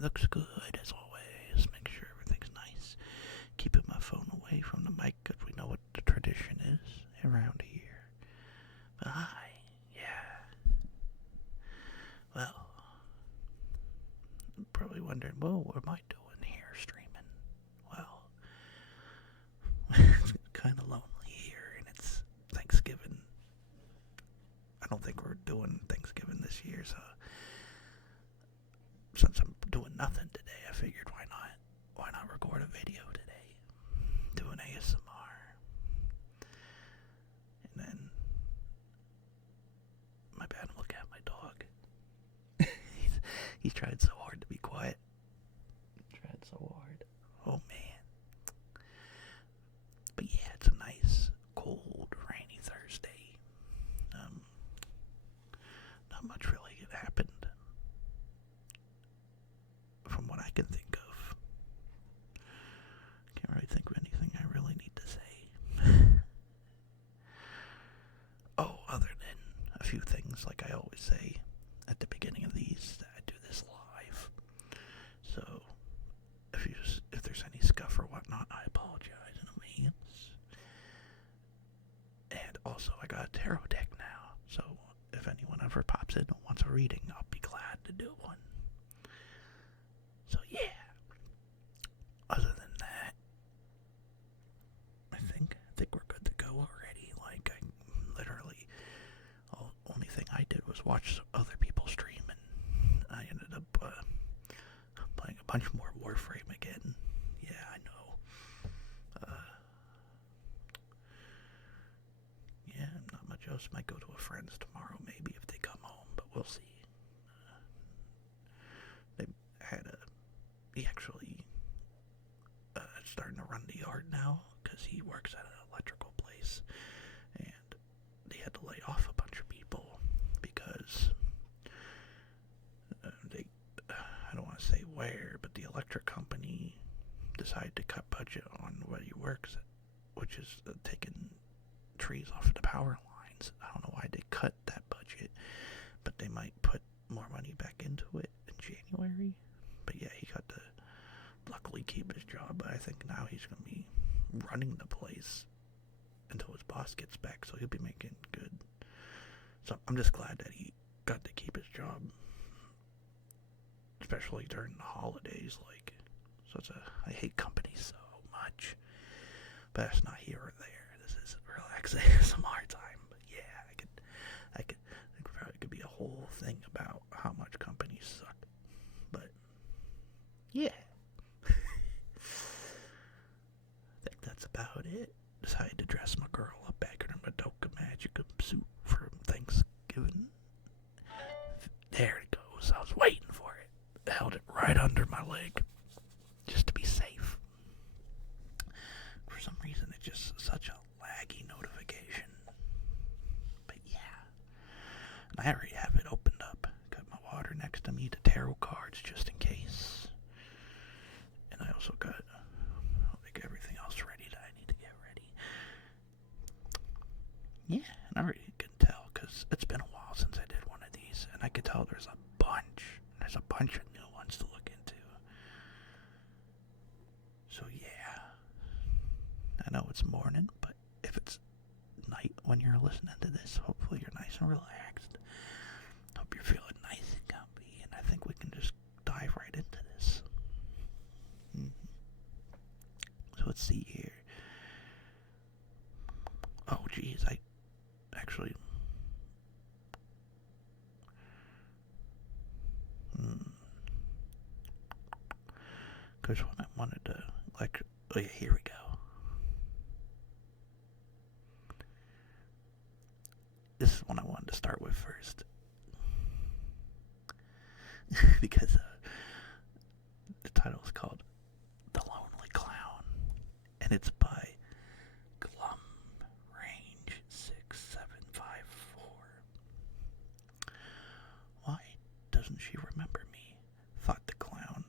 Looks good as always. Make sure everything's nice. Keeping my phone away from the mic because we know what the tradition is around here. But hi, yeah. Well, I'm probably wondering, well, what am I doing here streaming? Well, it's kind of lonely here, and it's Thanksgiving. I don't think we're doing Thanksgiving this year, so since I'm doing nothing today, I figured why not? Why not record a video today? Do an ASMR. And then my bad, I'm looking at my dog. he's tried so hard to be quiet. Tried so hard. Oh man. But yeah, it's a nice, cold, rainy Thursday. Not much really happened from what I can think of. Can't really think of anything I really need to say. Oh, other than a few things, like I always say at the beginning of these, that I do this live. So, if there's any scuff or whatnot, I apologize in advance. And also, I got a tarot deck now, so if anyone ever pops in and wants a reading, I'll be glad to do one. So yeah. Other than that, I think we're good to go already. Like, I literally, only thing I did was watch other people stream, and I ended up playing a bunch more Warframe again. Yeah, I know. Yeah, not much else. Might go to a friend's tomorrow, maybe, if they come home, but we'll see. They had he actually starting to run the yard now because he works at an electrical place, and they had to lay off a bunch of people because I don't want to say where, but the electric company decided to cut budget on where he works, which is taking trees off of the power lines. I don't know why they cut that budget, but they might put more money back into it in January. But yeah, he got to luckily keep his job, but I think now he's going to be running the place until his boss gets back, so he'll be making good. So I'm just glad that he got to keep his job, especially during the holidays. Like, I hate companies so much, but that's not here or there. This is relaxing ASMR time. But yeah, I think probably could be a whole thing about how much companies suck. But yeah. I think that's about it. Decided to dress my girl up back in her Madoka Magica suit for Thanksgiving. There it goes. I was waiting for it. Held it right under my leg, just to be safe. For some reason, it's just such a laggy notification. But yeah. And I already have it opened up. Got my water next to me, the tarot cards, just in case. And I also got everything else ready that I need to get ready. Yeah, and I already can tell because it's been a while since I did one of these, and I can tell there's a bunch of new ones to look into. So yeah, I know it's morning, but if it's night when you're listening to this, hopefully you're nice and relaxed. Hope you're feeling nice and comfy, and I think we can just dive right into this. So let's see here. Oh geez, I actually because when I wanted to, like, oh yeah, here we go. This is one I wanted to start with first. Because the title is called The Lonely Clown, and it's by Glum Range 6754. Why doesn't she remember me? Thought the clown.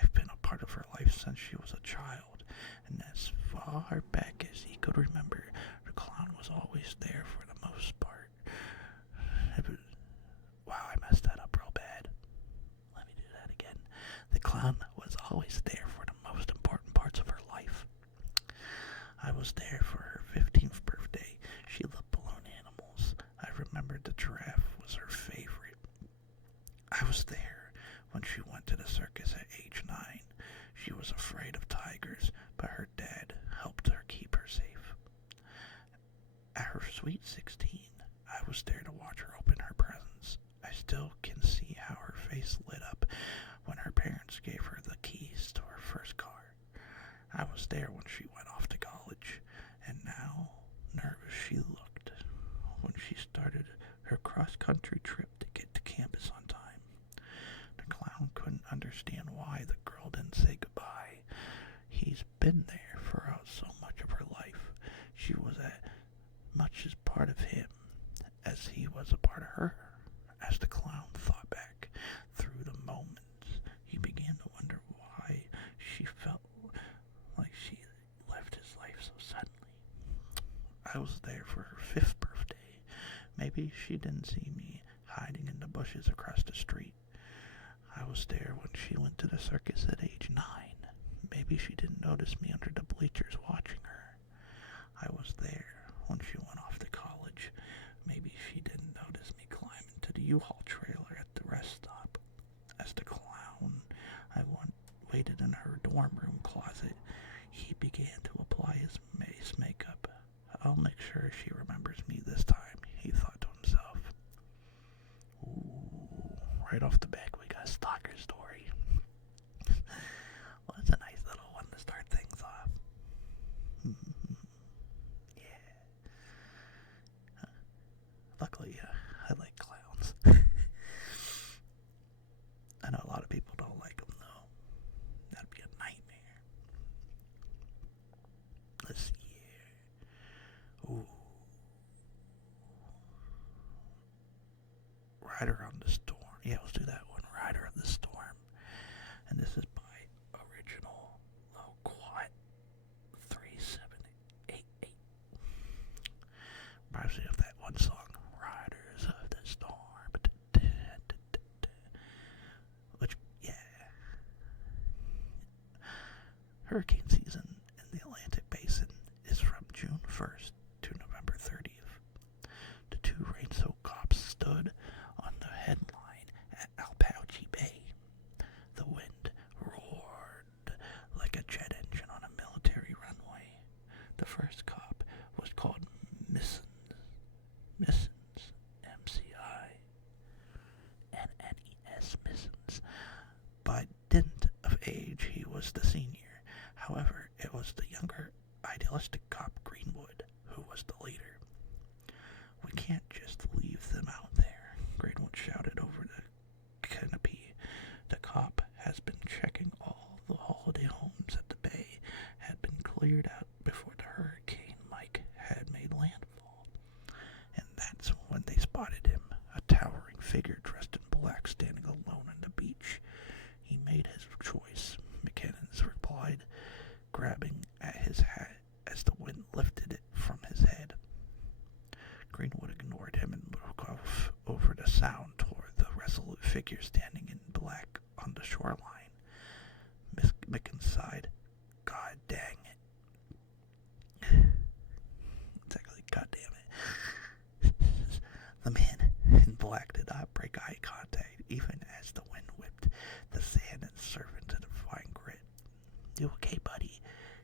I've been a part of her life since she was a child, and as far back as he could remember, the clown was always there for the most part. Wow, I messed that up real bad. Let me do that again. The clown remembered the giraffe was her favorite. I was there when she went to the circus at age 9. She was afraid of tigers, but her dad helped her keep her safe. At her sweet 16, I was there to watch her open her presents. I still can see how her face lit up when her parents gave her the keys to her first car. I was there when she went off to college, and now nervous she looked when she started her cross-country trip to get to campus on time. The clown couldn't understand why the girl didn't say goodbye. He's been there for so much of her life. She was as much as part of him as he was a part of her. As the clown thought back through the moments, he began to wonder why she felt like she left his life so suddenly. I was there for her 5th birthday. Maybe she didn't see me hiding in the bushes across the street. I was there when she went to the circus at age 9. Maybe she didn't notice me under the bleachers watching her. I was there when she went off to college. Maybe she didn't notice me climb into the U-Haul trailer at the rest stop. As the clown waited in her dorm room closet, he began to apply his mace makeup. I'll make sure she remembers me this time, he thought to himself. Ooh, right off the bat, we got a stalker story. Well, it's a nice little one to start things off. Yeah. Luckily, I like clowns. I know a lot of people don't like them, though. That'd be a nightmare. Let's see here. Ooh. Rider on the Storm. Yeah, let's do that one. Rider of the Storm. And this is by Original Loquat 3788. Reminds me of that one song, Riders of the Storm. Which, yeah. Hurricane season in the Atlantic Basin is from June 1st to November 30th. The 2 rain-soaked cops stood on the headline at Alpauchi Bay. The wind roared like a jet engine on a military runway. The first cop was called Missons, M-C-I-N-N-E-S, Missons. By dint of age, he was the senior. However, it was the younger, idealistic cop Greenwood who was the leader. We can't just leave them out there, Greenwood shouted over the canopy. The cop has been checking all the holiday homes at the bay had been cleared out before the Hurricane Mike had made landfall. And that's when they spotted him, a towering figure dressed in black standing alone on the beach. He made his choice, McKinnon's replied, grabbing at his hat as the wind lifted it from his head. Greenwood ignored him and broke off over the sound toward the resolute figure standing in black on the shoreline. Miss Mickens sighed. God dang it. Exactly, god damn it. The man in black did not break eye contact, even as the wind whipped the sand and surf into the fine grit. You okay, buddy?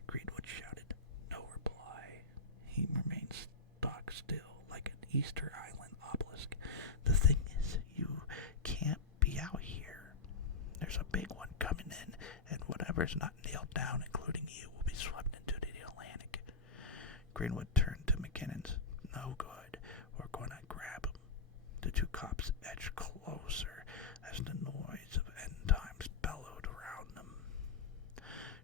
Greenwood shouted. No reply. He remained stock still, like an Easter Island obelisk. The thing is, you can't be out here. There's a big one coming in, and whatever's not nailed down, including you, will be swept into the Atlantic. Greenwood turned to McKinnon's. No good. We're going to grab him. The 2 cops edged closer as the noise of end times bellowed around them.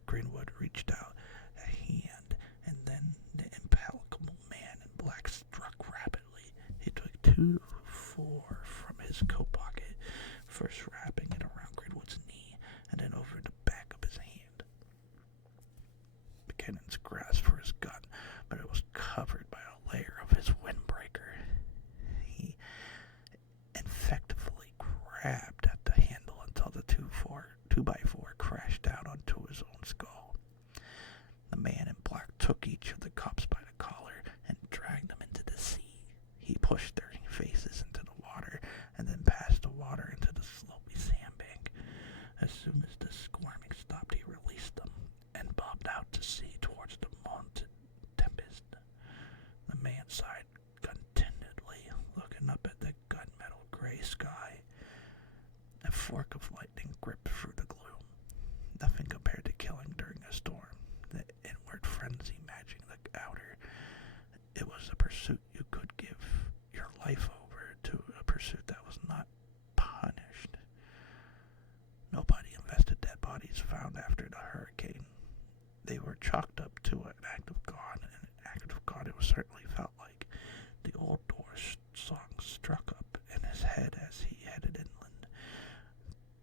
Greenwood reached out a hand, and then the implacable man in black struck rapidly. He took 2-4 from his coat pocket, first wrapping it around Greenwood's knee, and then over the back of his hand. McKinnon's grasped for his gun, but it was covered by a layer of his windbreaker. He effectively grabbed at the handle until the 2x4 crashed down onto his own skull. The man in black took each of the cops by the collar and dragged them into the sea. He pushed their faces into the water and then past the water into the slopey sandbank. As soon as the squirming stopped, he released them and bobbed out to sea towards the Mont Tempest. The man sighed contentedly, looking up at the gunmetal gray sky. A fork of lightning gripped through the gloom. Nothing compared to killing during a storm, the inward frenzy matching the outer. It was a pursuit you could give your life over to, a pursuit that was not punished. Nobody invested dead bodies found after the hurricane. They were chalked up to an act of God, and an act of God it was certainly felt like. The old Doors song struck up in his head as he headed inland.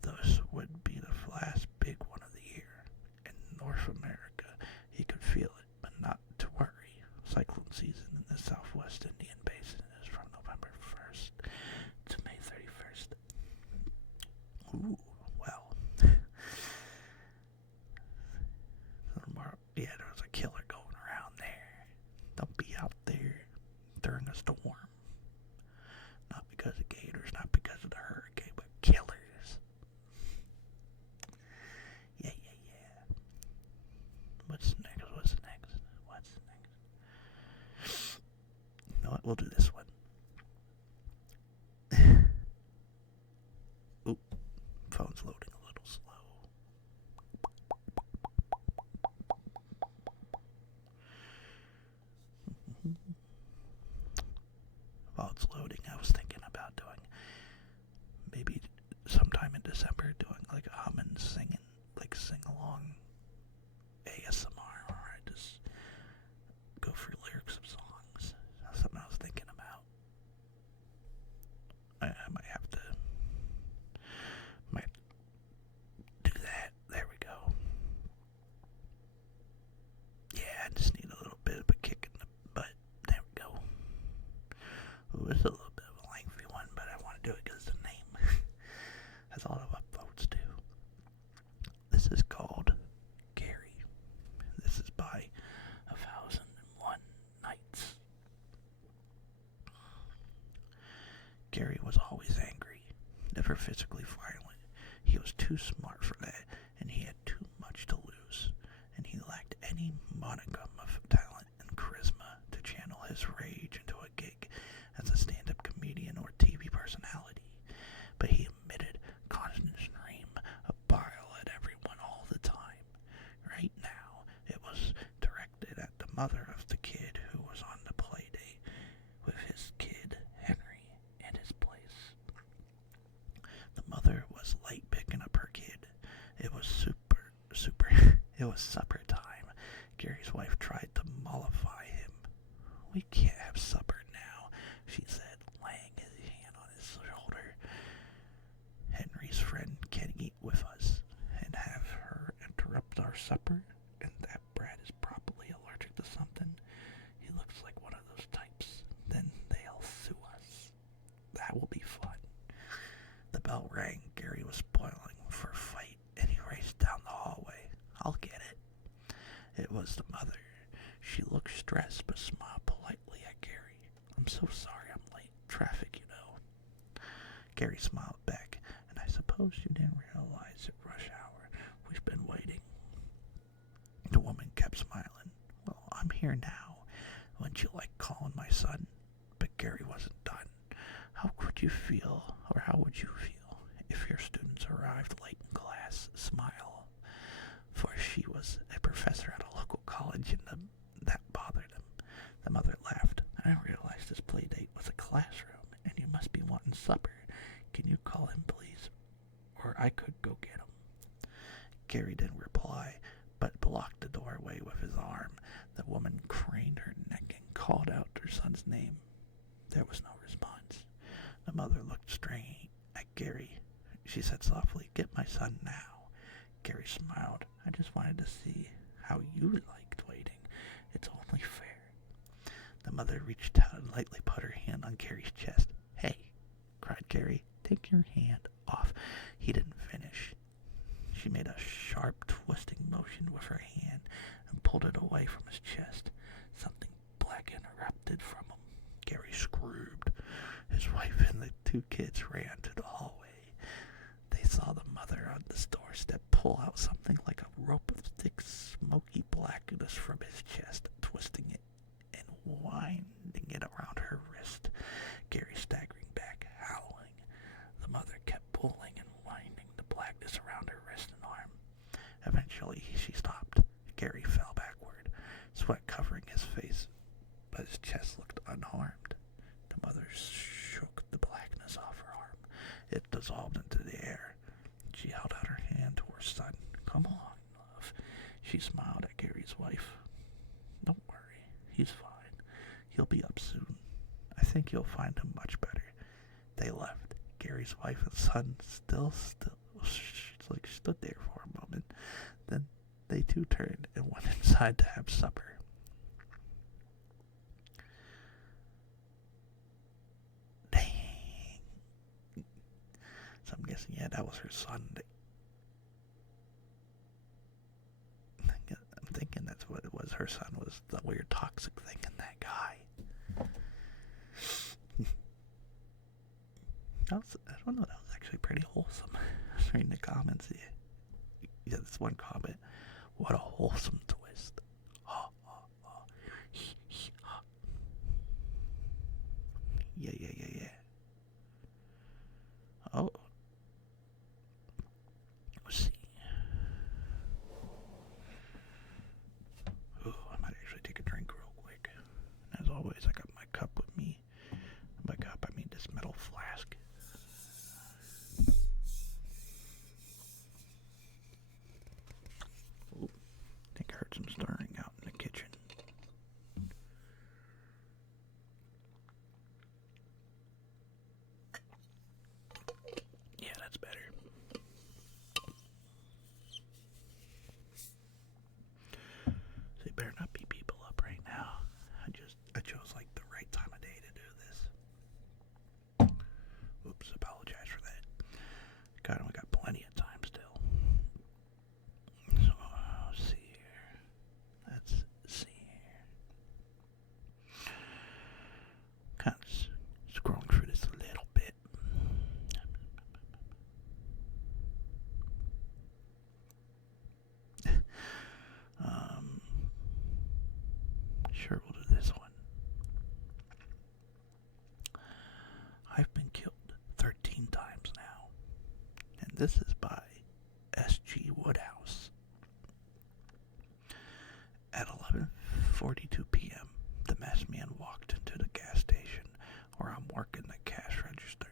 This would be the last big one of the year. In North America, he could feel it, but not to worry. Cyclone season in the southwest Indian Basin is from November 1st to May 31st. Ooh, well. Yeah, there was a killer going around there. Don't be out there during a storm. Not because of gators, not because of the hurricane, but killers. Yeah. What's next? You know what? We'll do this one. Oop. Phone's loading a little slow. While it's loading, I was thinking about doing maybe sometime in December doing like a humming, singing, like sing along ASMR, where I just go through lyrics of songs. That's something I was thinking about. I might have to do that. There we go. Yeah, I just need a little bit of a kick in the butt. There we go. Ooh, it's a little bit of a lengthy one, but I want to do it because of the name. That's all of upvotes do. This is called Gary. This is by 1001 Nights. Gary was always angry, never physically violent. He was too smart for that, and he had too much to lose, and he lacked any modicum of talent and charisma to channel his rage into a gig as a stand-up comedian or TV personality. But he emitted a constant stream of bile at everyone all the time. Right now, it was directed at the mother of the kid who was on the play date with his kid, Henry, in his place. The mother was late picking up her kid. It was it was supper time. Gary's wife tried to mollify him. "We can't have supper now," she said, laying his hand on his shoulder. "Henry's friend can eat with us and have her interrupt our supper, and that brat is probably allergic to something. He looks like one of those types. Then they'll sue us. That will be fun." The bell rang. Gary was spoiling for a fight, and he raced down the hallway. "I'll get it." It was the mother. She looked stressed but smiled politely at Gary. "I'm so sorry I'm late. Traffic, you know." Gary smiled back. "And I suppose you didn't realize at rush hour. We've been waiting." The woman kept smiling. "Well, I'm here now. Wouldn't you like calling my son?" But Gary wasn't done. How would you feel if your students arrived late in class? Smile. For she was a professor at a local college, and that bothered him. The mother laughed. "I didn't realize this play date was a classroom, and you must be wanting supper. Can you call him, please? Or I could go get him." Gary didn't reply, but blocked the doorway with his arm. The woman craned her neck and called out her son's name. There was no response. The mother looked straight at Gary. She said softly, "Get my son now." Gary smiled. "I just wanted to see how you liked waiting. It's only fair." The mother reached out and lightly put her hand on Gary's chest. "Hey," cried Gary, "take your hand off." He didn't finish. She made a sharp twisting motion with her hand and pulled it away from his chest. Something black erupted from him. Gary screamed. His two kids ran to the hallway. They saw the mother on the doorstep pull out something like a rope of thick, smoky blackness from his chest, twisting it and winding it around her wrist. Gary staggering back, howling. The mother kept pulling and winding the blackness around her wrist and arm. Eventually, she stopped. Gary fell backward, sweat covering his face, but his chest looked unharmed. The mother shook the blackness off her arm. It dissolved into the air. She held out her hand to her son. "Come on, love." She smiled at Gary's wife. "Don't worry, he's fine. He'll be up soon. I think you'll find him much better." They left. Gary's wife and son still stood there for a moment. Then they too turned and went inside to have supper. Dang. So I'm guessing, yeah, that was her son. I'm thinking that's what it was. Her son was the weird toxic thing in that guy. I don't know, that was actually pretty wholesome. I was reading the comments. Yeah, this one comment. "What a wholesome twist." Oh, oh, oh. Yeah. Oh. Let's see. Ooh, I might actually take a drink real quick. As always, I got my cup with me. By cup, I mean this metal flask. Ooh, I think I heard some stirring out in the kitchen. Yeah, that's better. So you better not be people up right now. I chose like the right time of day to do this. Oops, apologize for that. God, we got plenty of time still. So, let's see here. Kind of scrolling through this a little bit. Sure, we'll do this one. I've been killed 13 times now, and this is by S.G. Woodhouse. At 11:42 p.m., the masked man walked into the gas station where I'm working the cash register.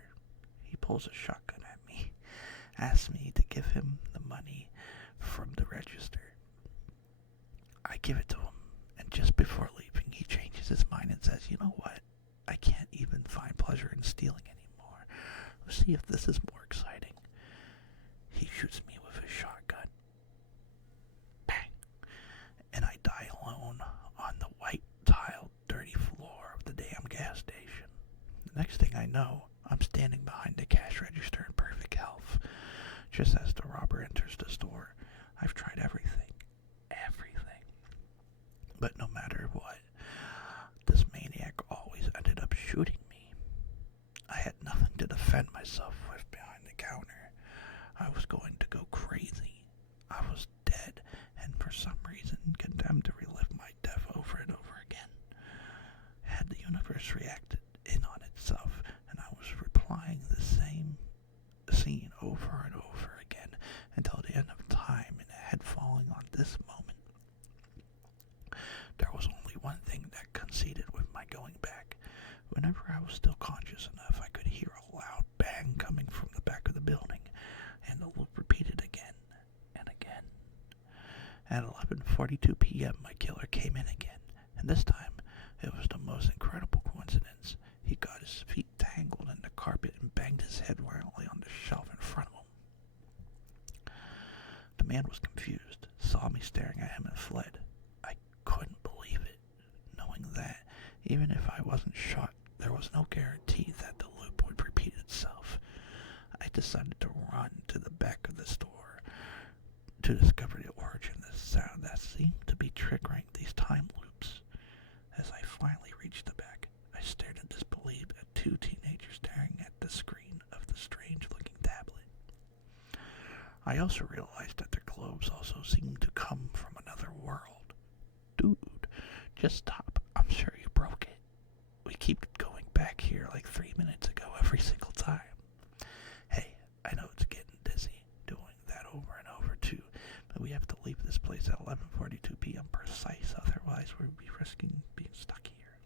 He pulls a shotgun at me, asks me to give him the money from the register. I give it to him, and just before leaving, he changes his mind and says, "You know what? I can't even find pleasure in stealing anymore. Let's see if this is more exciting." He shoots me with his shotgun. Bang! And I die alone on the white tiled dirty floor of the damn gas station. The next thing I know, I'm standing behind the cash register in perfect health. Just as the robber enters the store, I've tried everything. But no matter what, this maniac always ended up shooting me. I had nothing to defend myself with behind the counter. I was going to go crazy. I was dead, and for some reason condemned to relive my death over and over again. Had the universe reacted in on itself, and I was replying the same scene over and over again until the end of time and the head falling on this moment. There was only one thing that conceded with my going back. Whenever I was still conscious enough, I could hear a loud bang coming from the back of the building, and the loop repeated again and again. At 11:42 p.m., my killer came in again, and this time it was the most incredible coincidence. He got his feet tangled in the carpet and banged his head violently on the shelf in front of him. The man was confused, saw me staring at him, and fled. I couldn't believe it, knowing that even if I wasn't shot, there was no guarantee that the loop would repeat itself. I decided to run to the back of the store to discover the origin of the sound that seemed to be triggering these time loops. As I finally reached the back, I stared in disbelief at two teenagers staring at the screen I also realized that their clothes also seemed to come from another world. Dude, just stop. I'm sure you broke it. We keep going back here like 3 minutes ago every single time. Hey, I know it's getting dizzy doing that over and over too, but we have to leave this place at 11:42 p.m. precise, otherwise we'd be risking being stuck here.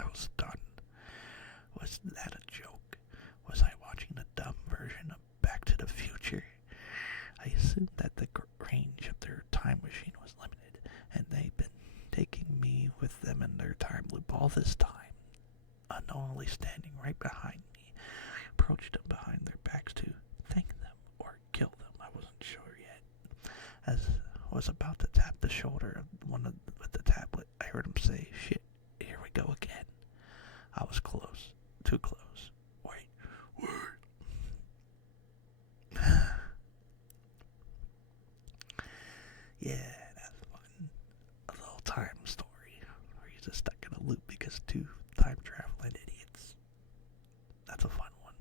I was stunned. Was that a joke? Was I watching the dumb version of Back to the Future? I assumed that the range of their time machine was limited, and they'd been taking me with them in their time loop all this time. Unknowingly standing right behind me, I approached them behind their backs to thank them or kill them. I wasn't sure yet. As I was about to tap the shoulder of one with the tablet, I heard him say, "Shit, here we go again." I was close. Too close. Wait. Yeah, that's fun. A little time story where he's just stuck in a loop because two time traveling idiots. That's a fun one.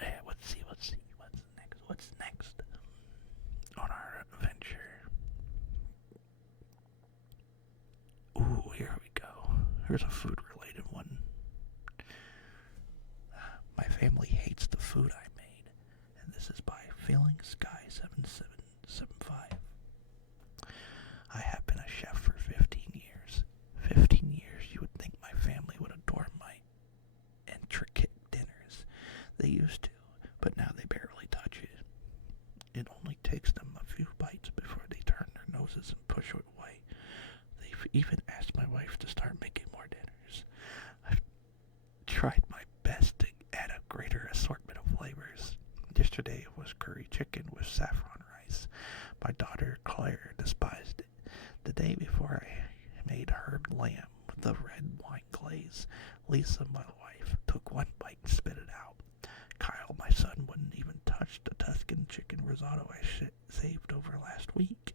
Yeah, let's see. What's next on our adventure? Ooh, here we go. Here's a food-related one. My family hates the food I made, and this is by Feeling Sky 7775. I have been a chef for 15 years. 15 years, you would think my family would adore my intricate dinners. They used to, but now they barely touch it. It only takes them a few bites before they turn their noses and push it away. They've even asked my wife to start making more dinners. I've tried my best to add a greater assortment of flavors. Yesterday it was curry chicken with saffron rice. My daughter Claire despised it. The day before I made herb lamb with the red wine glaze. Lisa, my wife, took one bite and spit it out. Kyle, my son, wouldn't even touch the Tuscan chicken risotto I saved over last week.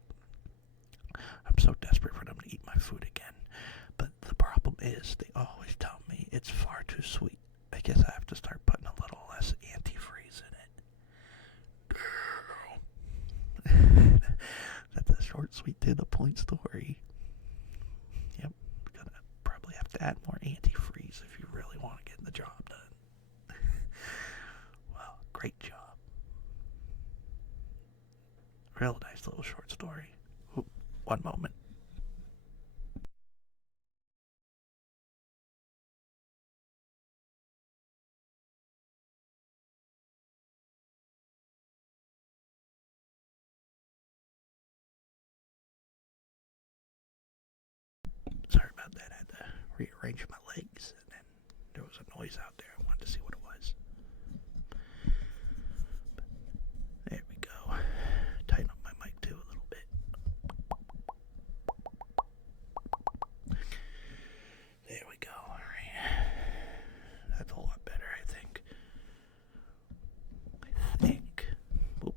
I'm so desperate for them to eat my food again. But the problem is, they always tell me it's far too sweet. I guess I have to start putting a little less antifreeze in it. That's a short, sweet, to the point story. Yep, gonna probably have to add more antifreeze if you really want to get the job done. Well, great job. Real nice little short story. Ooh, one moment. Sorry about that. I had to rearrange my legs, and then there was a noise out there. I wanted to see what it was. But there we go. Tighten up my mic too a little bit. There we go. All right. That's a lot better, I think. Oop.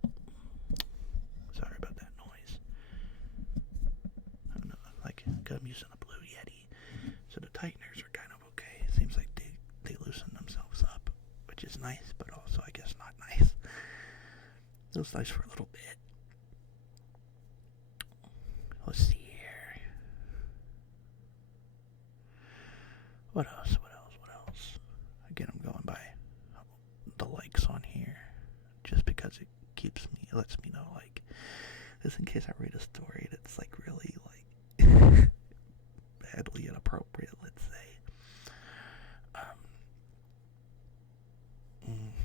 Sorry about that noise. I don't know. I'm using a Blue Yeti, so the tighteners are kind of okay. It seems like they loosen themselves up, which is nice, but also I guess not nice. It was nice for a little bit. Let's see here. What else? Again, I'm going by the likes on here, just because it lets me know, like, just in case I read a story that's like really like badly inappropriate, let's say. I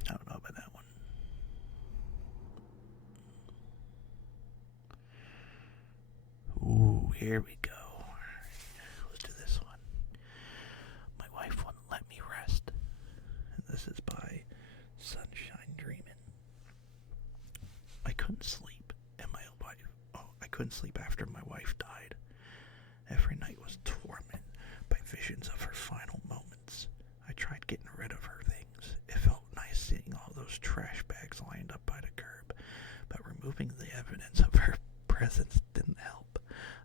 don't know about that one. Ooh, here we go. Let's do this one. My wife wouldn't let me rest. And this is by Sunshine Dreamin'. I couldn't sleep, and I couldn't sleep after my wife died. Every night was torment by visions of her final moments. I tried getting rid of her things. It felt nice seeing all those trash bags lined up by the curb, but removing the evidence of her presence didn't help.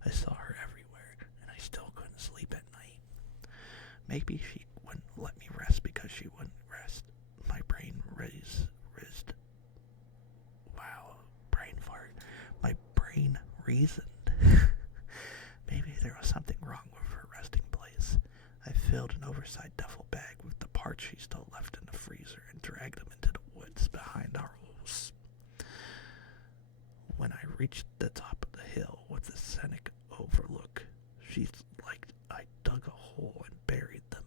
I saw her everywhere, and I still couldn't sleep at night. Maybe she wouldn't let me rest because she wouldn't rest. My reasoned. Maybe there was something wrong with her resting place. I filled an oversized duffel bag with the parts she still left in the freezer and dragged them into the woods behind our house. When I reached the top of the hill with the scenic overlook, she like I dug a hole and buried them.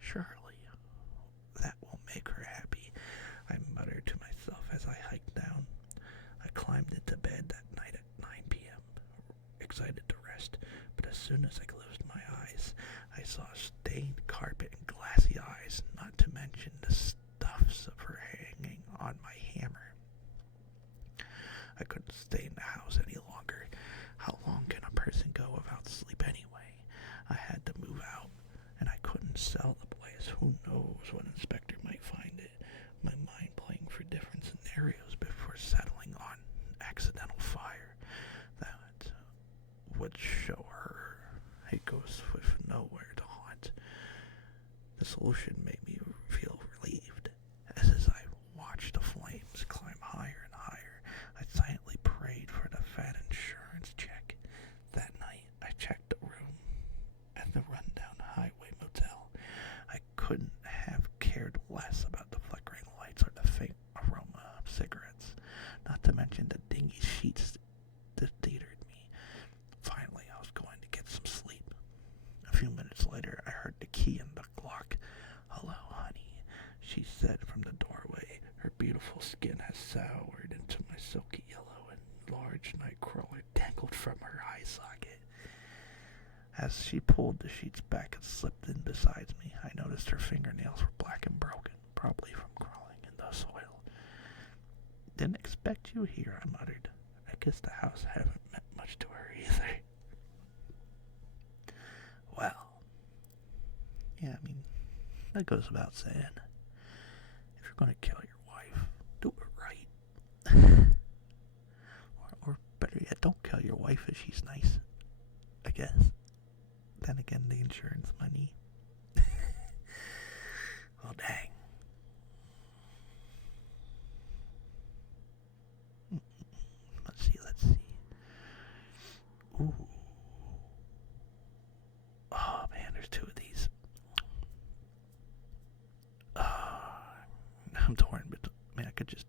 Surely that will make her happy, I muttered to myself as I hiked down. I climbed into bed that night at 9 p.m., excited to rest, but as soon as I closed my eyes, I saw stained carpet and glassy eyes, not to mention the stuffs of her hanging on my hammer. I couldn't stay in the house any longer. How long can a person go without sleep anyway? I had to move out, and I couldn't sell the place. Who knows what inspector might find it? My mind playing for different scenarios before settling on accidental fire. That would show her a ghost with nowhere to haunt. The solution made me feel relieved, as I watched the flames climb higher and higher. I silently prayed for the fat insurance check. That night, I checked the room at the rundown highway motel. I couldn't have cared less about the flickering lights or the faint aroma of cigarettes, not to mention the dingy sheets that deterred me. Finally, I was going to get some sleep. A few minutes later, I heard the key in the lock. "Hello, honey," she said from the doorway. Her beautiful skin had soured into my silky yellow, and large nightcrawler dangled from her eye socket. As she pulled the sheets back and slipped in beside me, I noticed her fingernails were black and broken, probably from crawling in the soil. "Didn't expect you here," I muttered. I guess the house haven't meant much to her either. Well, yeah, I mean, that goes without saying. If you're going to kill your wife, do it right. or better yet, don't kill your wife if she's nice, I guess. Then again, the insurance money. Well, dang. Let's see. Ooh. Oh, man, there's two of these. I'm torn, but I could just...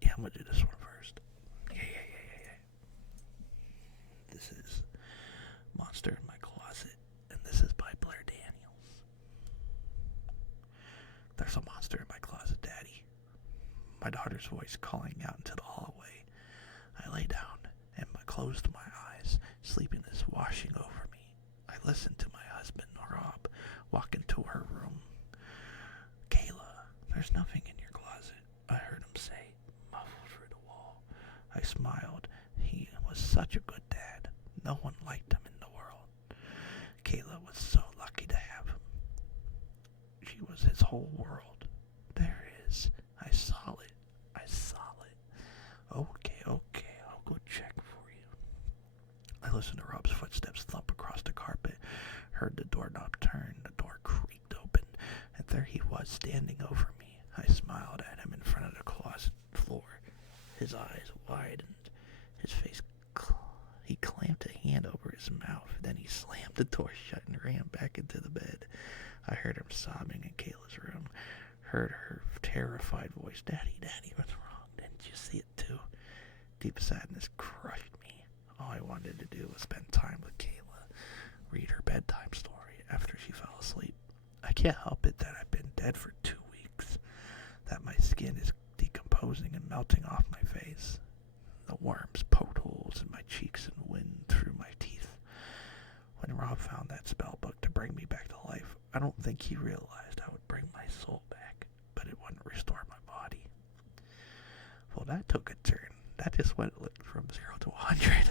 Yeah, I'm gonna do this one first. Yeah. This is Monster in My Closet, and this is by Blair Daniels. "There's a monster in my closet, Daddy." My daughter's voice calling out into the hallway. I lay down and closed my eyes. Sleepiness washing over me. I listened to my husband, Rob, walk into her room. "Kayla, there's nothing in your closet," I heard him say, muffled through the wall. I smiled. He was such a good dad. No one liked him in the world. Kayla was so lucky to have him. She was his whole world. "There is. I saw it. Okay, I'll go check for you." I listened to Rob's footsteps thump across the carpet, heard the doorknob turn, the door creaked open, and there he was standing over me. I smiled at him in front of the closet floor. His eyes widened, his face he clamped a hand over his mouth, then he slammed the door shut and ran back into the bed. I heard him sobbing in Kayla's room, heard her terrified voice, Daddy, what's wrong? Didn't you see it too?" Deep sadness crushed me. All I wanted to do was spend time with Kayla, read her bedtime story after she fell asleep. I can't help it that I've been dead for 2 weeks, that my skin is decomposing and melting off my face. The worms poked holes in my cheeks and wind through my teeth. When Rob found that spell book to bring me back to life, I don't think he realized I would bring my soul back, but it wouldn't restore my body. Well, that took a turn. That just went from 0 to 100.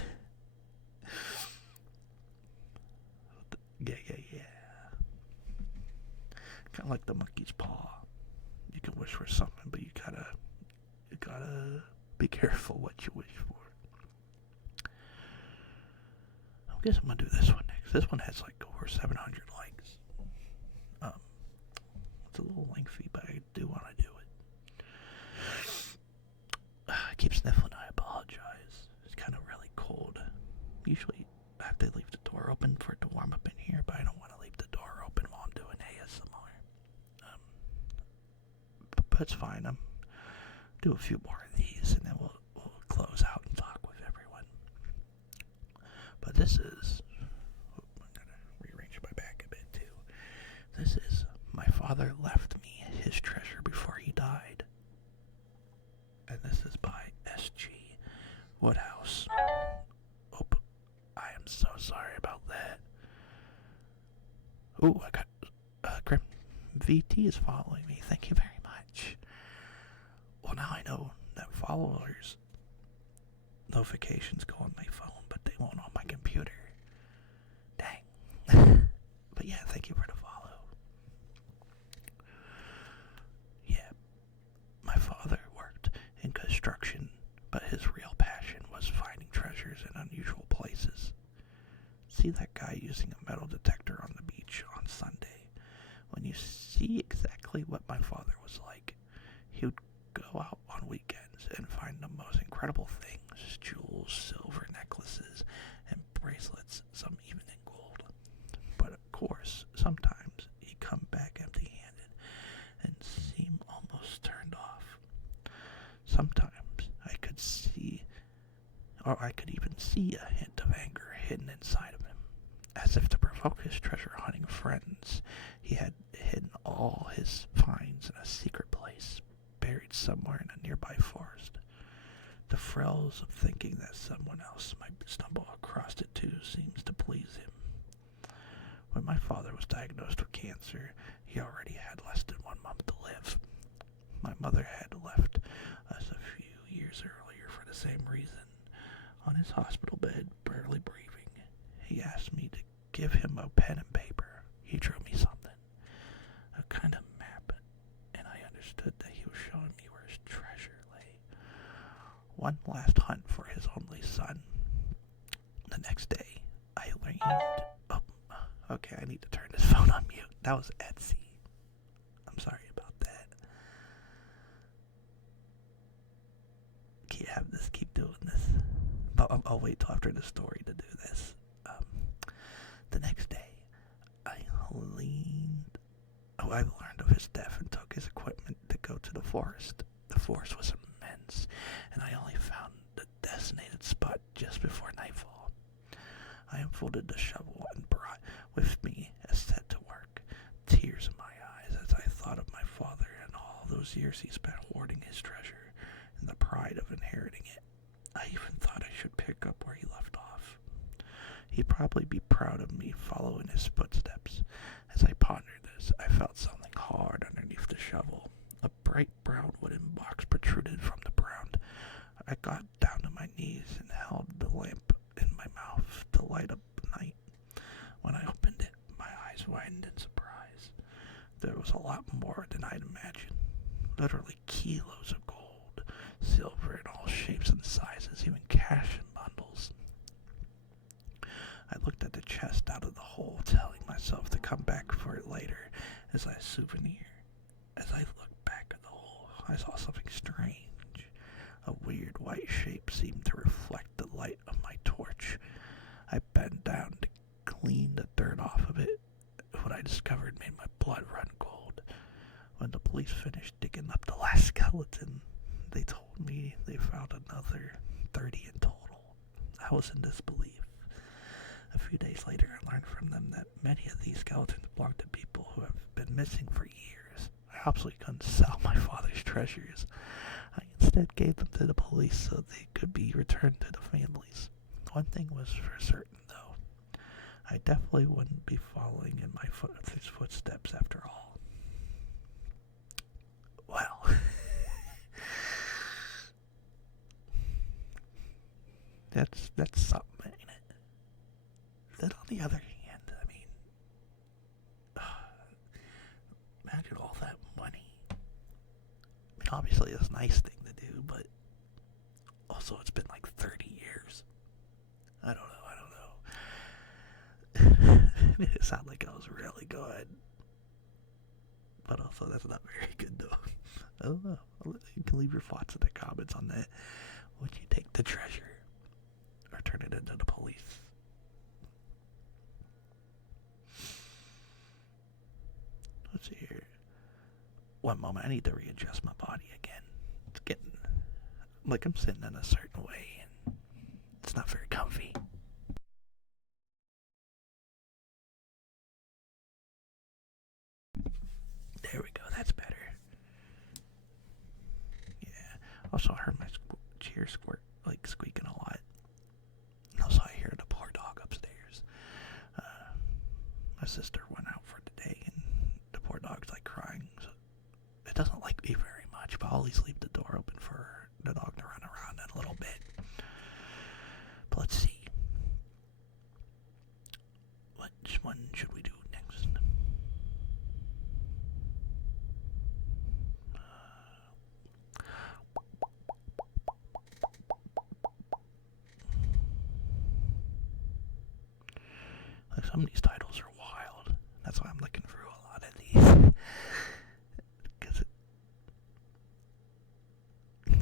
Yeah. Kind of like the monkey's paw. You can wish for something, but you gotta be careful what you wish for. I guess I'm gonna do this one next. This one has like over 700 likes. It's a little lengthy, but I do want to do it. I keep sniffling. I apologize. It's kind of really cold. Usually I have to leave the door open for it to warm up in here, but I don't want to leave the door open while I'm doing ASMR. But it's fine. I'm do a few more of these, and then we'll close out and talk with everyone. But this is... I'm going to rearrange my back a bit, too. This is My Father Left Me His Treasure Before He Died. And this is by S.G. Woodhouse. Oh, I am so sorry about that. Ooh, I got... Grim VT is following me. Thank you very much. Well, now I know that followers notifications go on my phone, but they won't on my computer. Dang. But yeah, thank you for the follow. Yeah, my father worked in construction, but his real passion was finding treasures in unusual places. See that guy using a metal detector on the beach on Sunday? When you see exactly what my father was like, he would go out on weekends and find the most incredible things, jewels, silver necklaces, and bracelets, some even in gold. But of course, sometimes he'd come back empty-handed and seem almost turned off. Sometimes I could see, or I could even see a hint of anger hidden inside of him. As if to provoke his treasure hunting friends, he had hidden all his finds in a secret place, buried somewhere in a nearby forest. The thrills of thinking that someone else might stumble across it too seems to please him. When my father was diagnosed with cancer, he already had less than 1 month to live. My mother had left us a few years earlier for the same reason. On his hospital bed, barely breathing, he asked me to give him a pen and paper. He drew me something, a kind of map, and I understood that he was showing me where his treasure lay. One last hunt for his only son. The next day, I learned... Oh, okay, I need to turn this phone on mute. That was Etsy. I'm sorry about that. Can't have this, keep doing this. But I'll wait till after the story to do this. The next day, I learned of his death and took his equipment to go to the forest. The forest was immense, and I only found the designated spot just before nightfall. I unfolded the shovel and brought with me a set to work, tears in my eyes as I thought of my father and all those years he spent hoarding his treasure and the pride of inheriting it. I even thought I should pick up where he left off. He'd probably be proud of me following his footsteps. As I pondered this, I felt something hard underneath the shovel. A bright brown wooden box protruded from the ground. I got down to my knees and held the lamp in my mouth to light up the night. When I opened it, my eyes widened in surprise. There was a lot more than I'd imagined. Literally kilos of gold, silver in all shapes and sizes, even cash in bundles. I looked at the chest out of the hole, telling myself to come back for it later as a souvenir. As I looked back at the hole, I saw something strange. A weird white shape seemed to reflect the light of my torch. I bent down to clean the dirt off of it. What I discovered made my blood run cold. When the police finished digging up the last skeleton, they told me they found another 30 in total. I was in disbelief. A few days later, I learned from them that many of these skeletons belong to people who have been missing for years. I absolutely couldn't sell my father's treasures. I instead gave them to the police so they could be returned to the families. One thing was for certain, though. I definitely wouldn't be following in my father's footsteps after all. Well... That's something, ain't it? Then on the other hand, I mean, imagine all that money. I mean, obviously it's a nice thing to do, but also it's been like 30 years. I don't know. It made it sound like I was really good. But also that's not very good though. I don't know. You can leave your thoughts in the comments on that. Would you take the treasure or turn it into the police? Let's see here. One moment, I need to readjust my body again. It's getting like I'm sitting in a certain way and it's not very comfy. There we go, that's better. Yeah. Also, I heard my chair squeaking a lot. Also, I hear the poor dog upstairs. My sister went out for the day, and the poor dog's like crying. So it doesn't like me very much, but I'll always leave the door open for the dog to run around in a little bit. But let's see. Which one should we do next? Like some of these titles are wild. That's why I'm looking through a lot of these. Because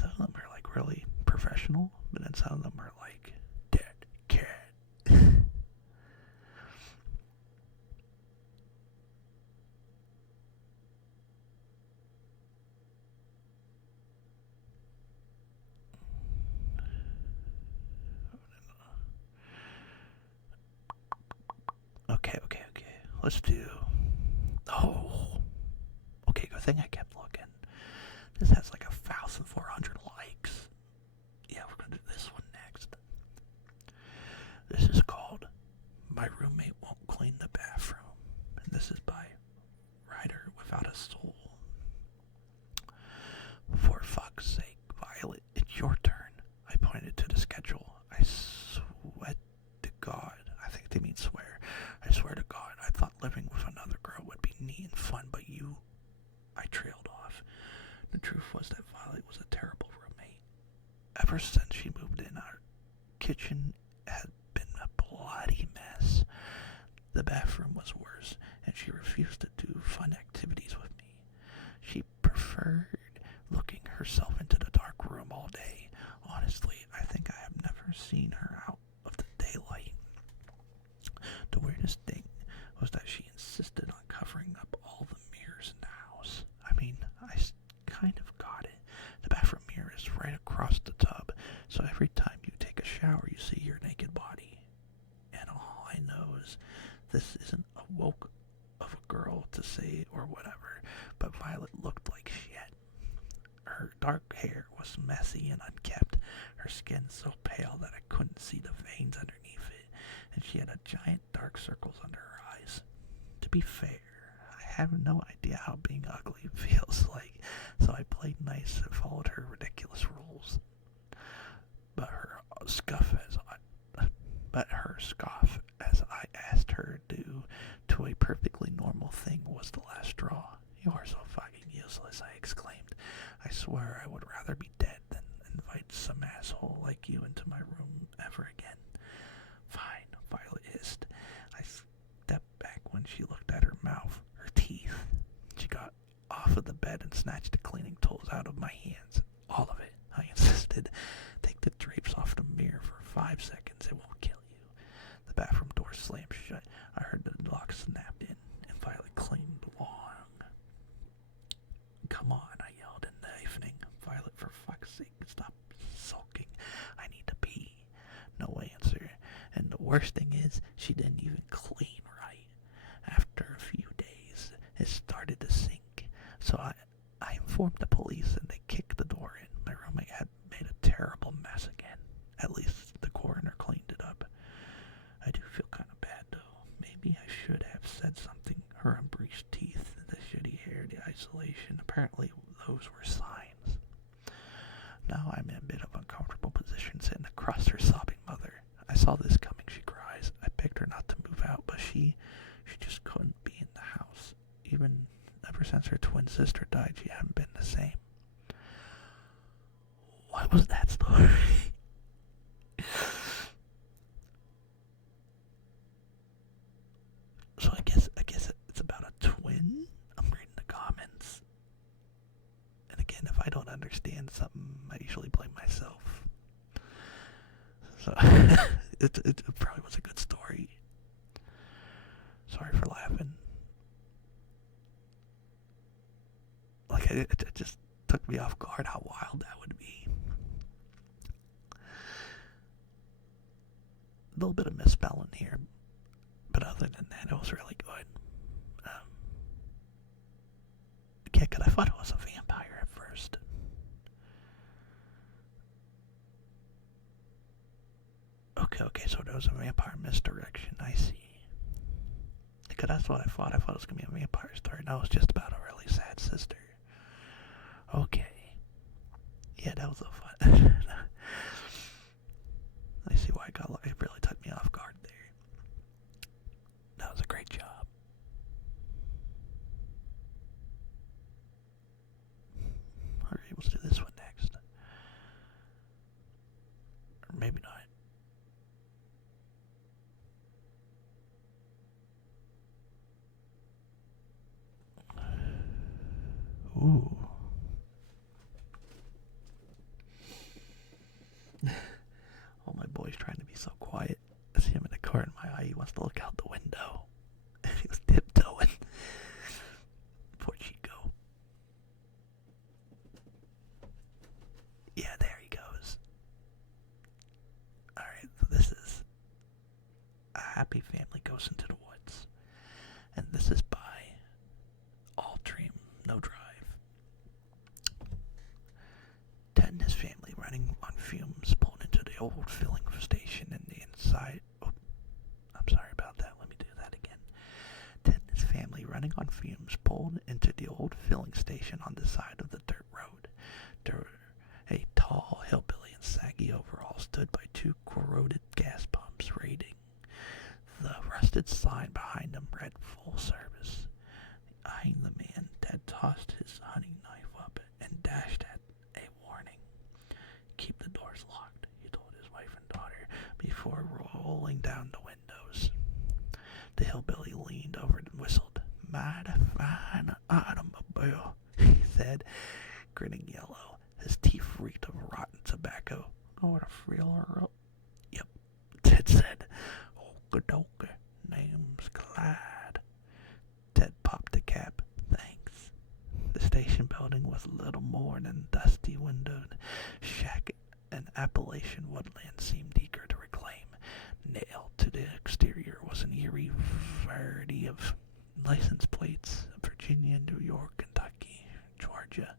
some of them are like really professional, but then some of them are like dead cat. Okay. Let's do. Oh. Okay, good thing I kept looking. This has like 1,400 likes. Yeah, we're gonna do this one next. This is called My Roommate Won't Clean the Bathroom. And this is by Writer Without a Soul. For fuck's sake, Violet, it's your turn. I pointed to the schedule. I swear to God. I think they mean swear. I swear to God, I thought living with another girl would be neat and fun, but you... I trailed off. The truth was that Violet was a terrible roommate. Ever since she moved in, our kitchen had been a bloody mess. The bathroom was worse, and she refused to do fun activities with me. She preferred looking herself into the dark room all day. Honestly, I think I have never seen her out of the daylight. The weirdest thing was that she insisted on covering up all the mirrors in the house. I mean, I kind of got it. The bathroom mirror is right across the tub, so every time you take a shower, you see your naked body. And all I know is this isn't a woke of a girl to say or whatever, but Violet looked like shit. Her dark hair was messy and unkempt, her skin so pale that I couldn't see the veins underneath it, and she had a giant dark circles under her eyes. To be fair, I have no idea how being ugly feels like, so I played nice and followed her ridiculous rules. But her scoff as I asked her to do to a perfectly normal thing was the last straw. You are so fucking useless, I exclaimed. I swear I would rather be dead than invite some asshole like you into my room ever again. Fine, Violet hissed. I stepped back when she looked at her mouth, her teeth. She got off of the bed and snatched the cleaning tools out of my hands. All of it, I insisted. Take the drapes off the mirror for 5 seconds. It won't kill you. The bathroom door slammed shut. I heard the lock snap in, and Violet cleaned long. Come on, I yelled in the evening. Violet, for fuck's sake, stop sulking. I need to pee. No answer. And the worst thing is, she didn't even clean right. After a few days, it started to sink. So I informed the police and they kicked the door in. My roommate had made a terrible mess again. At least the coroner cleaned it up. I do feel kind of bad though. Maybe I should have said something. Her unbleached teeth, the shitty hair, the isolation. Apparently those were signs. Now I'm in a bit of an uncomfortable position sitting across her sobbing mother. I saw this coming, she cries. I begged her not to move out, but she just couldn't be in the house. Even ever since her twin sister died, she hadn't been the same. What was that story? So I guess it's about a twin. I'm reading the comments. And again, if I don't understand something, I usually blame myself. So it probably was a good story. Sorry for laughing. Like it just took me off guard how wild that would be. A little bit of misspelling here, but other than that, it was really good. Yeah, because I thought it was a vampire at first. Okay, so there was a vampire misdirection. I see. Because that's what I thought. I thought it was going to be a vampire story. No, it's just about a really sad sister. Okay. Yeah, that was a fun. I see why it really took me off guard there. That was a great job. Alright, let's do this one next. Or maybe not. Ooh. Oh, my boy's trying to be so quiet. I see him in the corner of my eye. He wants to look out the window. He was tiptoeing. Poor Chico. Yeah, there he goes. Alright, so this is A Happy Family Goes into the Woods. And this is by All Dream, No Drive. Ted and his family, running on fumes, pulled into the old filling station in the inside. Oh, I'm sorry about that. Let me do that again. Ted and his family, running on fumes, pulled into the old filling station on the side of the dirt road. A tall hillbilly in saggy overalls stood by two corroded gas pumps, reading. The rusted sign behind him read "Full Service." Eyeing the man, Ted tossed his hunting knife up and dashed at a warning. "Keep the doors locked," he told his wife and daughter before rolling down the windows. The hillbilly leaned over and whistled. "Mighty fine automobile," he said, grinning yellow. His teeth reeked of rotten tobacco. "Gonna fill her up?" "Yep," Ted said. "Okie-dokie. Name's Clyde." Ted popped the cap. "Thanks." The station building was little more than a dusty windowed shack an Appalachian woodland seemed eager to reclaim. Nailed to the exterior was an eerie variety of license plates: Virginia, New York, Kentucky, Georgia.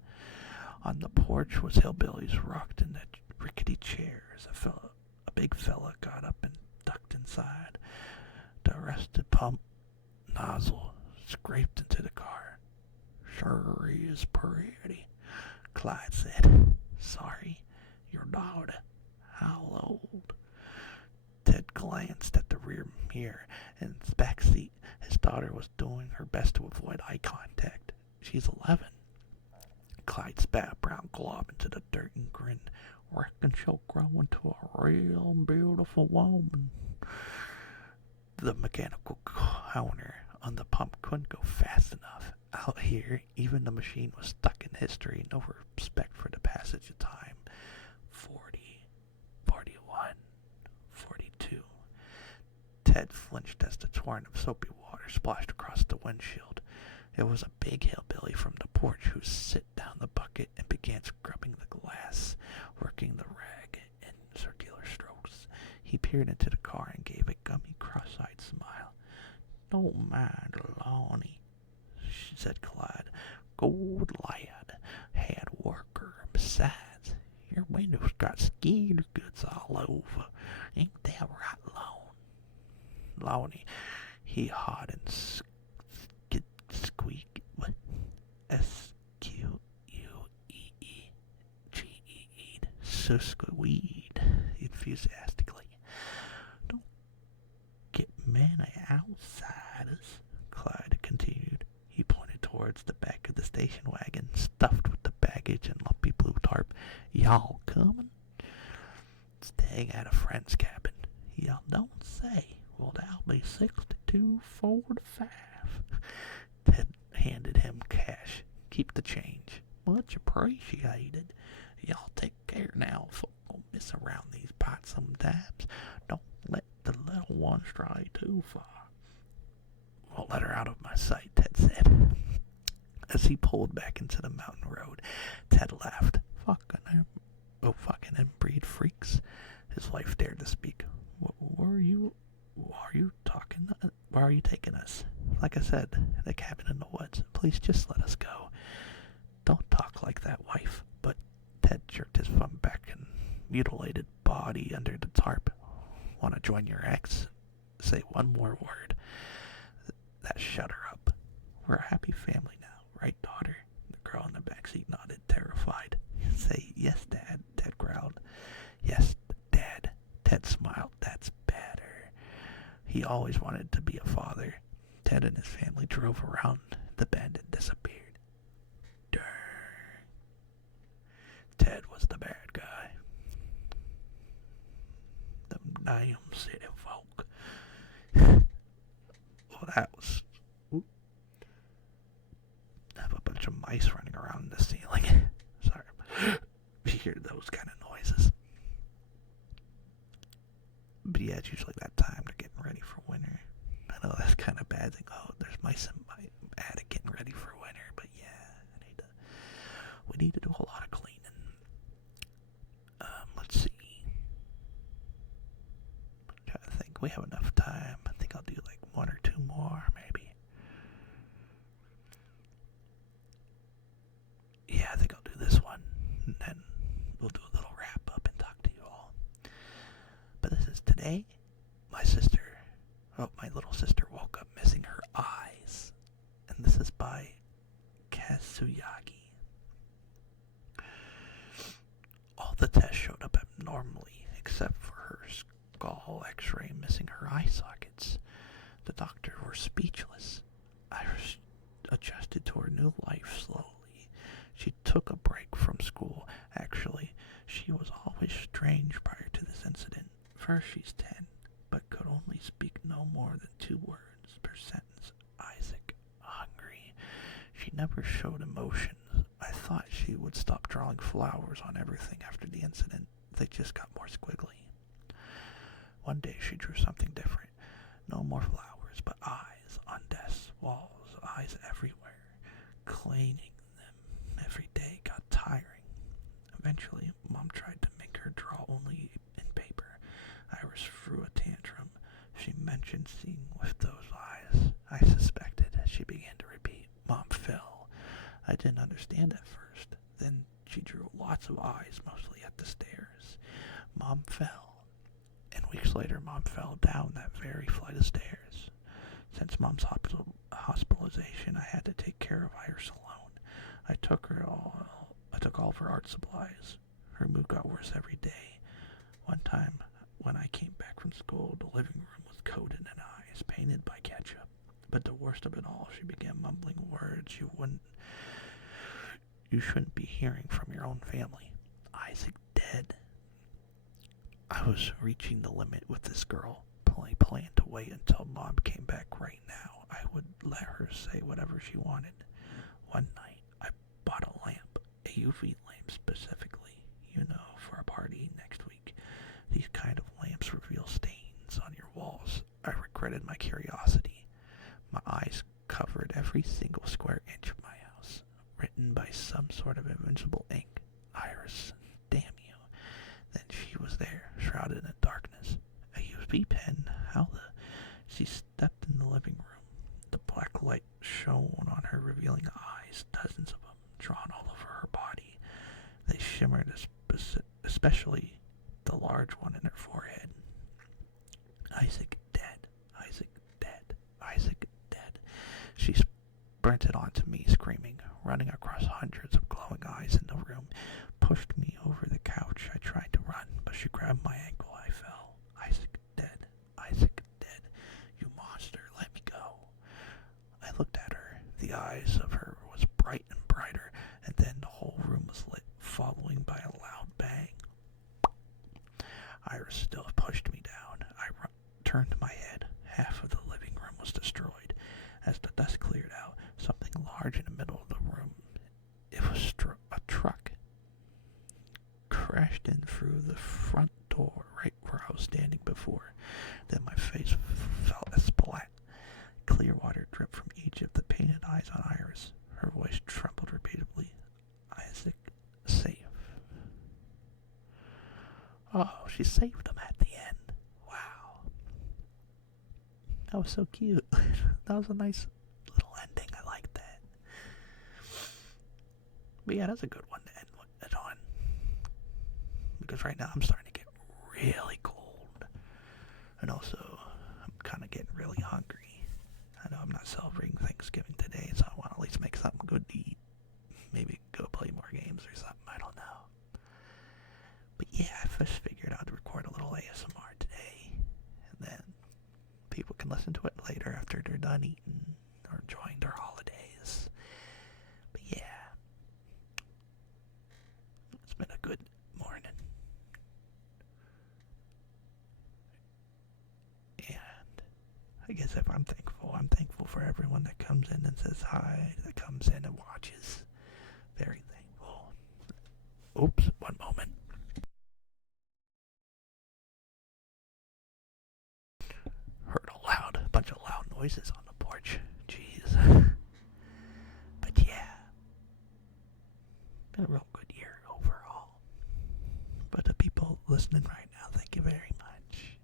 On the porch was hillbillies rocked in the rickety chairs. A big fella got up and ducked inside. The rusted pump nozzle scraped into the car. "Sure is pretty," Clyde said. "Sorry, your daughter. How old?" Ted glanced at the rear mirror. In the back seat, his daughter was doing her best to avoid eye contact. "She's 11. Clyde spat a brown glob into the dirt and grinned. "Reckon she'll grow into a real beautiful woman." The mechanical counter on the pump couldn't go fast enough. Out here, even the machine was stuck in history. No respect for the passage of time. 40, 41, 42. Ted flinched as the torrent of soapy water splashed across the windshield. It was a big hillbilly from the porch who set down the bucket and began scrubbing the glass, working the rag in circular strokes. He peered into the car and gave a gummy, cross-eyed smile. "Don't mind Lonnie," said Clyde. "Good lad, hard worker. Besides, your window's got skeeter goods all over. Ain't that right, Lonnie?" He hawed and squeaked. What? Squeeged. Susqueweed, enthusiastically. "Don't get many outsiders," Clyde continued. He pointed towards the back of the station wagon, stuffed with the baggage and lumpy blue tarp. "Y'all coming?" "Staying at a friend's cabin." "Y'all don't say. Well, that'll be 62.45. Ted handed him cash. "Keep the change." "Much appreciated. Y'all take care now. Folk will miss around these parts." got sometimes. Don't let the little one stray too far. Won't let her out of my sight, Ted said. As he pulled back into the mountain road, Ted laughed. Fucking inbreed freaks. His wife dared to speak. Where are you talking? Where are you taking us? Like I said, the cabin in the woods. Please just let us go. Don't talk like that, wife. But Ted jerked his thumb back and mutilated body under the tarp. Want to join your ex? Say one more word. That shut her up. We're a happy family now, right, daughter? The girl in the backseat nodded, terrified. Say yes, Dad, Ted growled. Yes, Dad. Ted smiled. That's better. He always wanted to be a father. Ted and his family drove around the bend and disappeared. Darn. Ted was the bad guy. The damn city folk. Well, that was... Ooh. I have a bunch of mice running around in the ceiling. Sorry. You hear those kind of noises. But yeah, it's usually that time to getting ready for winter. I know that's kind of bad. Think, oh, there's mice in my attic getting ready for winter. But yeah, we need to do a lot of cleaning. Let's see. I'm trying to think. We have enough time. I think I'll do like one or two more, maybe. Yeah, I think I'll do this one. And then we'll do a little wrap up and talk to you all. But this is today. My little sister woke up missing her eyes. And this is by Kazuyagi. All the tests showed up abnormally, except for her skull x-ray missing her eye sockets. The doctors were speechless. Iris adjusted to her new life slowly. She took a break from school. Actually, she was always strange prior to this incident. First, she's 10, but could only speak no more than 2 words per sentence. Isaac, hungry. She never showed emotions. I thought she would stop drawing flowers on everything after the incident. They just got more squiggly. One day she drew something different. No more flowers, but eyes on desks, walls, eyes everywhere. Cleaning them every day got tiring. Eventually, Mom tried to make her draw only in paper. Iris threw a tantrum. She mentioned seeing with those eyes. I suspected. She began to repeat. Mom fell. I didn't understand at first. Then she drew lots of eyes, mostly at the stairs. Mom fell. And weeks later, Mom fell down that very flight of stairs. Since Mom's hospitalization, I had to take care of Iris alone. I took all of her art supplies. Her mood got worse every day. One time, when I came back from school, the living room was coated in eyes, painted by ketchup. But the worst of it all, she began mumbling words you shouldn't be hearing from your own family. Isaac dead. I was reaching the limit with this girl. I planned to wait until Mom came back right now. I would let her say whatever she wanted. One night, I bought a lamp, a UV lamp specifically, for a party next week. These kind of lamps reveal stains on your walls. I regretted my curiosity. My eyes covered every single square inch of my house, written by some sort of invincible ink. Iris, damn you. Then she was there, shrouded in darkness. A UV pen, She stepped in the living room. The black light shone on her, revealing eyes, dozens of them, drawn all over her body. They shimmered, especially the large one in her forehead. Isaac dead. Isaac dead. Isaac dead. She sprinted onto me, screaming, running across hundreds of glowing eyes in the room, pushed me over the couch. I tried to run, but she grabbed my ankle. I fell. Isaac dead. Isaac dead. You monster, let me go. I looked at her. The eyes of her was bright and brighter, and then the whole room was lit, following by a loud bang. Iris still pushed me down. I turned my head. Half of the living room was destroyed. As the dust cleared out, something large in the middle of the room. It was a truck. Crashed in through the front door right she saved him at the end. Wow. That was so cute. That was a nice little ending. I like that. But yeah, that's a good one to end it on. Because right now I'm starting to get really cold. And also, I'm kind of getting really hungry. I know I'm not celebrating Thanksgiving today, so I want to at least make something good to eat. Maybe go play more games or something. I don't know. But yeah, I just figured I'd record a little ASMR today. And then people can listen to it later after they're done eating or enjoying their holidays. But yeah, it's been a good morning. And I guess if I'm thankful for everyone that comes in and says hi, that comes in and watches. Very thankful. Oops, one moment. Heard a bunch of loud noises on the porch. Jeez. But yeah, been a real good year overall. But the people listening right now, thank you very much.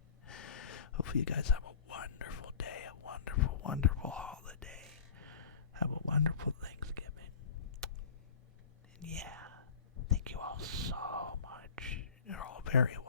Hopefully you guys have a wonderful day, a wonderful, wonderful holiday. Have a wonderful Thanksgiving. And yeah, thank you all so much. You're all very welcome.